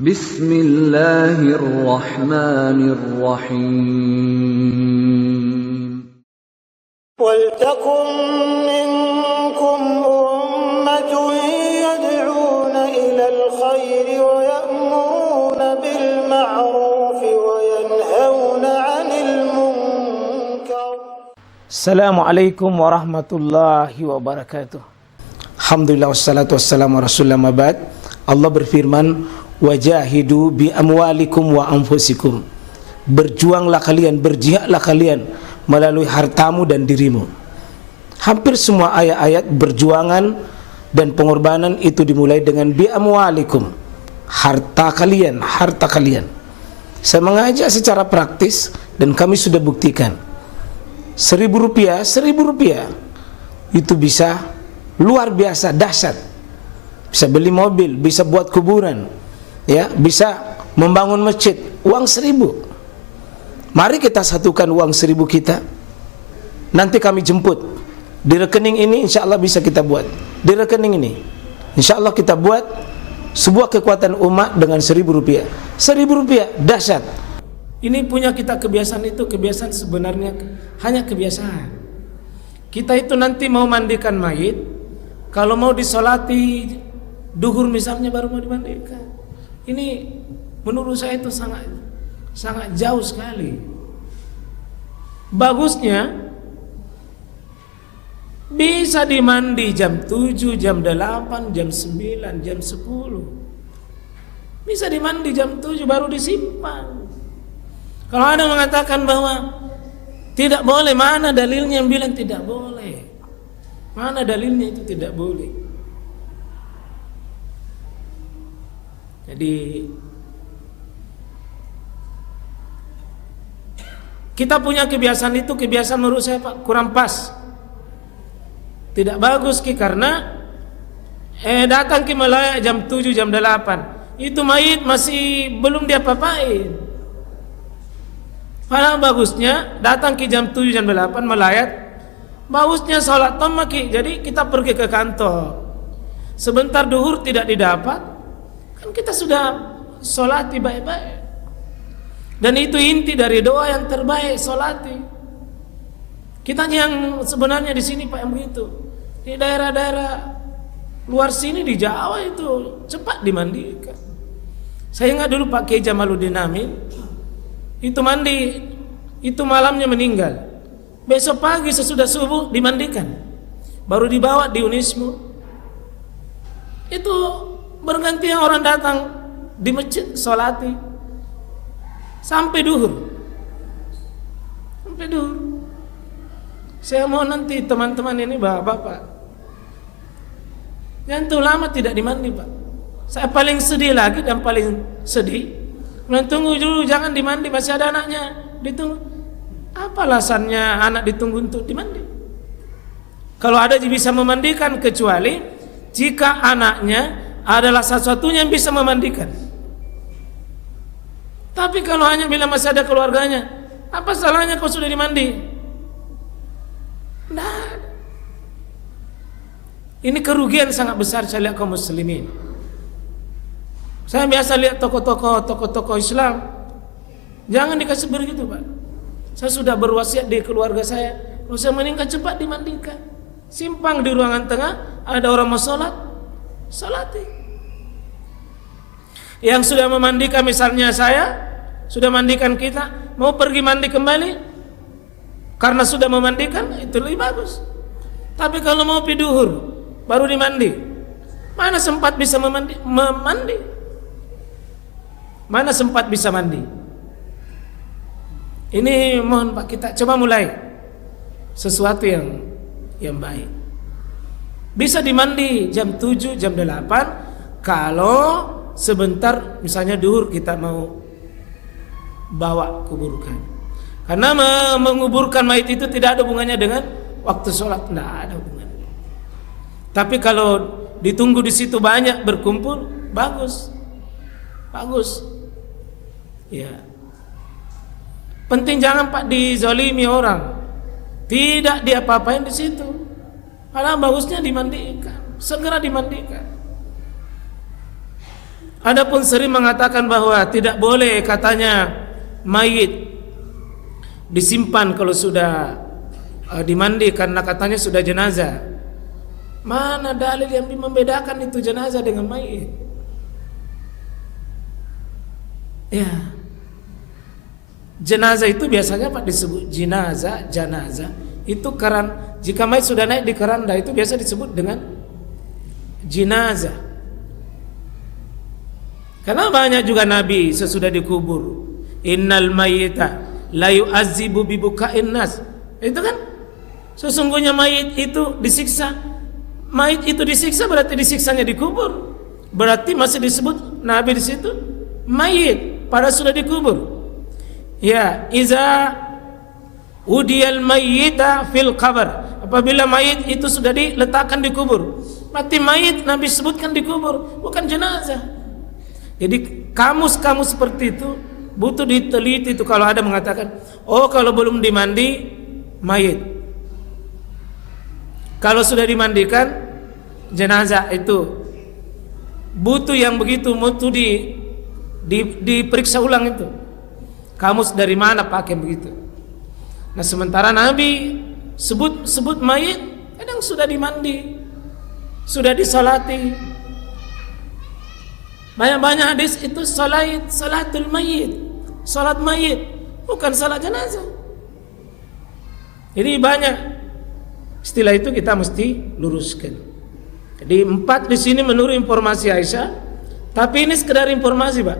Bismillahirrahmanirrahim. وَلْتَكُنْ مِنْكُمْ أُمَّةٌ يَدْعُونَ إِلَى الْخَيْرِ وَيَأْمُرُونَ بِالْمَعْرُوفِ وَيَنْهَوْنَ عَنِ الْمُنْكَرِ. Assalamualaikum warahmatullahi wabarakatuh. Alhamdulillah wassalatu wassalamu rasulullah mabad. Allah berfirman, wajahidu bi amwalikum wa anfusikum. Berjuanglah kalian, berjihadlah kalian melalui hartamu dan dirimu. Hampir semua ayat-ayat berjuangan dan pengorbanan itu dimulai dengan bi amwalikum, harta kalian, harta kalian. Saya mengajak secara praktis dan kami sudah buktikan. Rp1.000 itu bisa luar biasa dahsyat. Bisa beli mobil, bisa buat kuburan, ya, bisa membangun masjid. Uang 1.000. Mari kita satukan uang 1.000 kita. Nanti kami jemput. Di rekening ini insya Allah bisa kita buat. Di rekening ini insya Allah kita buat sebuah kekuatan umat dengan Rp1.000. Rp1.000 dahsyat. Ini punya kita kebiasaan itu, kebiasaan sebenarnya hanya kebiasaan. Kita itu nanti mau mandikan mayit, kalau mau disolati duhur misalnya baru mau dimandikan. Ini menurut saya itu sangat jauh sekali. Bagusnya bisa dimandi jam 7, jam 8, jam 9, jam 10. Bisa dimandi jam 7 baru disimpan. Kalau ada mengatakan bahwa tidak boleh, mana dalilnya yang bilang tidak boleh? Mana dalilnya itu tidak boleh? Jadi kita punya kebiasaan itu, kebiasaan menurut saya Pak kurang pas. Tidak bagus Ki, karena datang Ki melayat jam 7, jam 8. Itu mayit masih belum diapa-apain. Padahal bagusnya datang Ki jam 7, jam 8 melayat. Bagusnya sholat tamat Ki. Jadi kita pergi ke kantor. Sebentar duhur tidak didapat, kan kita sudah sholati baik-baik. Dan itu inti dari doa yang terbaik, sholati. Kita yang sebenarnya di sini Pak yang begitu. Di daerah-daerah luar sini di Jawa itu cepat dimandikan. Saya ingat dulu Pak Kiai Jamaluddin Amin itu mandi, itu malamnya meninggal. Besok pagi sesudah subuh dimandikan, baru dibawa di Unismu. Itu bergantian orang datang di masjid sholati sampai duhur. Sampai duhur. Saya mau nanti teman-teman ini bapak-bapak yang tuh lama tidak dimandi Pak. Saya paling sedih lagi dan paling sedih, tunggu dulu jangan dimandi, masih ada anaknya, ditunggu. Apa alasannya anak ditunggu untuk dimandi? Kalau ada bisa memandikan, kecuali jika anaknya adalah satu-satunya yang bisa memandikan. Tapi kalau hanya bila masih ada keluarganya, apa salahnya kau sudah dimandi? Nah, ini kerugian sangat besar saya lihat kaum muslimin. Saya biasa lihat tokoh-tokoh Islam, jangan dikasih begitu Pak. Saya sudah berwasiat di keluarga saya, kalau saya meninggal cepat dimandikan. Simpang di ruangan tengah, ada orang mau sholat, sholati. Yang sudah memandikan misalnya saya, sudah mandikan kita, mau pergi mandi kembali, karena sudah memandikan, itu lebih bagus. Tapi kalau mau pergi duhur, baru dimandi, mana sempat bisa mandi? Mana sempat bisa mandi? Ini mohon Pak, kita coba mulai sesuatu yang baik. Bisa dimandi jam 7, jam 8 kalau sebentar misalnya duhur kita mau bawa kuburkan. Karena menguburkan mayit itu tidak ada hubungannya dengan waktu sholat, tidak ada hubungannya. Tapi kalau ditunggu di situ banyak berkumpul, bagus. Ya. Penting jangan Pak dizalimi orang. Tidak diapa-apain di situ. Padahal bagusnya dimandikan, segera dimandikan. Adapun sering mengatakan bahwa tidak boleh katanya mayit disimpan kalau sudah dimandi karena katanya sudah jenazah. Mana dalil yang membedakan itu jenazah dengan mayit? Ya, jenazah itu biasanya Pak disebut janazah itu jika mayit sudah naik di keranda itu biasa disebut dengan jenazah. Karena banyak juga Nabi sesudah dikubur, innal mayyita la yu'azzibu bi buka'in nas. Itu kan sesungguhnya mayit itu disiksa. Mayit itu disiksa berarti disiksanya dikubur. Berarti masih disebut Nabi di situ mayit padahal sudah dikubur. Ya, iza udiyal mayyita fil qabr. Apabila mayit itu sudah diletakkan di kubur, berarti mayit Nabi sebutkan dikubur, bukan jenazah. Jadi kamus-kamus seperti itu butuh diteliti itu kalau ada mengatakan, oh kalau belum dimandi mayit. Kalau sudah dimandikan jenazah itu butuh yang begitu butuh diperiksa ulang itu. Kamus dari mana pakai begitu? Nah, sementara Nabi sebut mayit kadang sudah dimandi, sudah disalati. Banyak-banyak hadis itu salatul mayit, salat mayit, bukan salat jenazah. Jadi banyak istilah itu kita mesti luruskan. Jadi 4 di sini menurut informasi Aisyah, tapi ini sekedar informasi, Pak.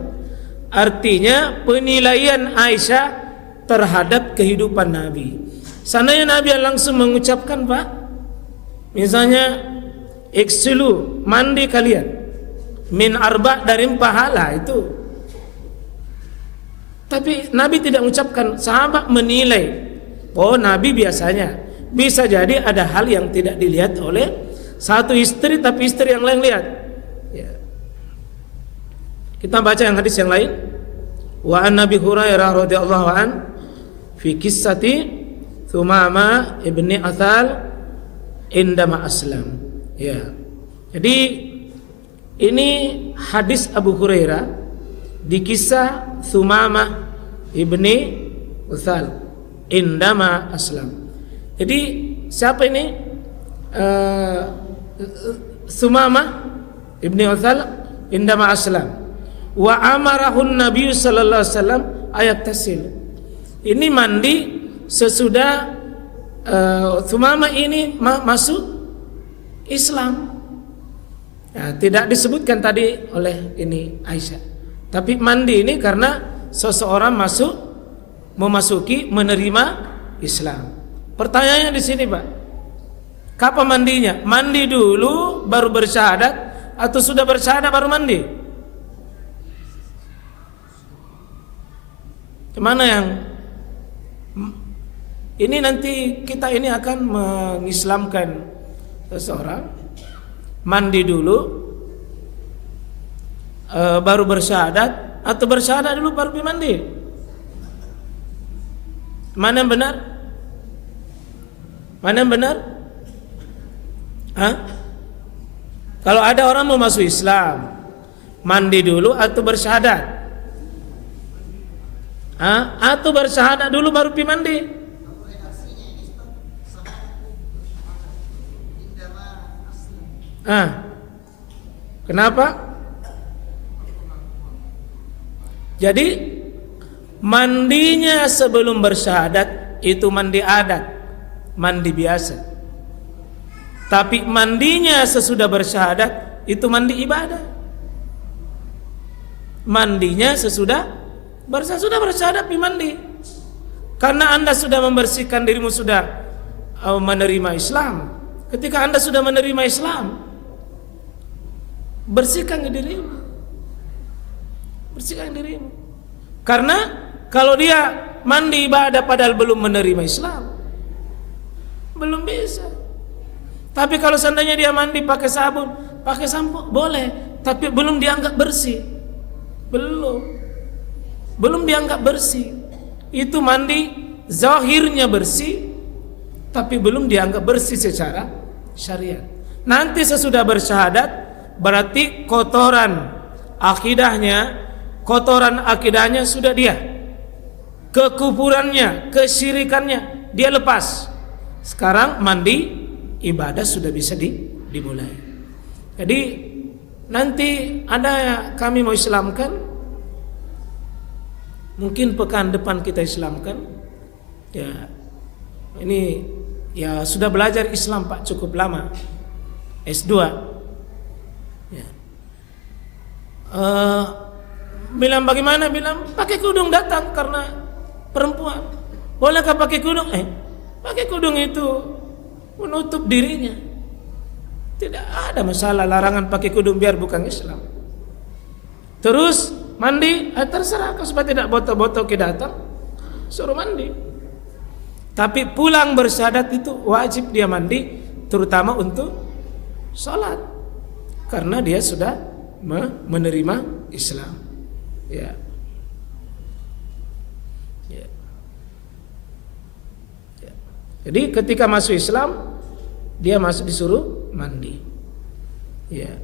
Artinya penilaian Aisyah terhadap kehidupan Nabi. Sananya Nabi langsung mengucapkan, Pak, misalnya iksilu, mandi kalian min arba, dari pahala itu. Tapi Nabi tidak mengucapkan, sahabat menilai. Oh, Nabi biasanya bisa jadi ada hal yang tidak dilihat oleh satu istri tapi istri yang lain lihat. Ya. Kita baca yang hadis yang lain. Wa an Nabi Hurairah radhiyallahu an fi qissati Thumama ibni Athal indama aslam. Ya. Jadi ini hadis Abu Hurairah di kisah Thumama ibni Uthal indama aslam. Jadi siapa ini? Thumama ibni Uthal indama aslam. Wa amarahun Nabi sallallahu alaihi wasallam ayat tasil. Ini mandi sesudah Thumama ini masuk Islam. Ya, tidak disebutkan tadi oleh ini Aisyah. Tapi mandi ini karena seseorang menerima Islam. Pertanyaannya di sini, Pak. Kapan mandinya? Mandi dulu baru bersyahadat atau sudah bersyahadat baru mandi? Kemana yang ini nanti kita ini akan mengislamkan seseorang. Mandi dulu baru bersyahadat atau bersyahadat dulu baru mandi? Mana yang benar? Mana yang benar? Hah? Kalau ada orang mau masuk Islam, mandi dulu atau bersyahadat? Hah? Atau bersyahadat dulu baru mandi? Kenapa? Jadi mandinya sebelum bersyahadat itu mandi adat, mandi biasa. Tapi mandinya sesudah bersyahadat itu mandi ibadah. Mandinya sesudah bersyahadat mandi. Karena Anda sudah membersihkan dirimu, sudah menerima Islam. Ketika Anda sudah menerima Islam, bersihkan dirimu. Bersihkan dirimu. Karena kalau dia mandi ibadah padahal belum menerima Islam, belum bisa. Tapi kalau seandainya dia mandi pakai sabun, pakai sampo, boleh. Tapi belum dianggap bersih. Belum dianggap bersih. Itu mandi zahirnya bersih, tapi belum dianggap bersih secara syariat. Nanti sesudah bersyahadat, berarti kotoran akidahnya, kotoran akidahnya sudah dia, kekufurannya, kesyirikannya dia lepas. Sekarang mandi, ibadah sudah bisa dimulai. Jadi nanti ada kami mau islamkan, mungkin pekan depan kita islamkan. Ya, ini ya sudah belajar Islam Pak cukup lama, S2. Ya. Bilang bagaimana? Bilang pakai kudung datang karena perempuan. Bolehkah pakai kudung? Pakai kudung itu menutup dirinya. Tidak ada masalah larangan pakai kudung biar bukan Islam. Terus mandi, terserah kau supaya tidak botol-botol ke datang, suruh mandi. Tapi pulang bersyahadat itu wajib dia mandi, terutama untuk sholat, karena dia sudah menerima Islam. Ya. Ya. Ya. Jadi ketika masuk Islam, dia masuk disuruh mandi. Ya.